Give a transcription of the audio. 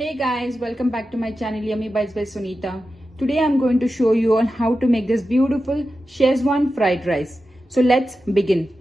Hey guys, welcome back to my channel Yummy Bites by Sunita. Today I'm going to show you all how to make this beautiful Schezwan fried rice. So let's begin.